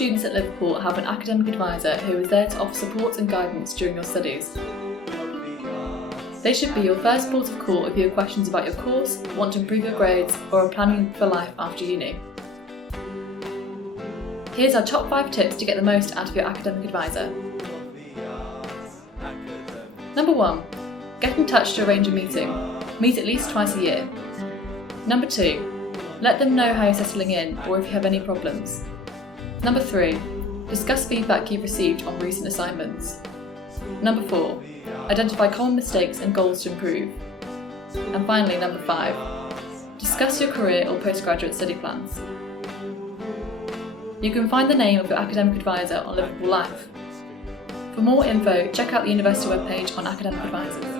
students at Liverpool have an academic advisor who is there to offer support and guidance during your studies. They should be your first port of call if you have questions about your course, want to improve your grades, or are planning for life after uni. Here's our top 5 tips to get the most out of your academic advisor. Number 1. Get in touch to arrange a meeting. Meet at least twice a year. Number 2. Let them know how you're settling in or if you have any problems. Number 3. Discuss feedback you've received on recent assignments. Number 4. Identify common mistakes and goals to improve. And finally, number 5. Discuss your career or postgraduate study plans. You can find the name of your academic advisor on Liverpool Life. For more info, check out the university webpage on academic advisors.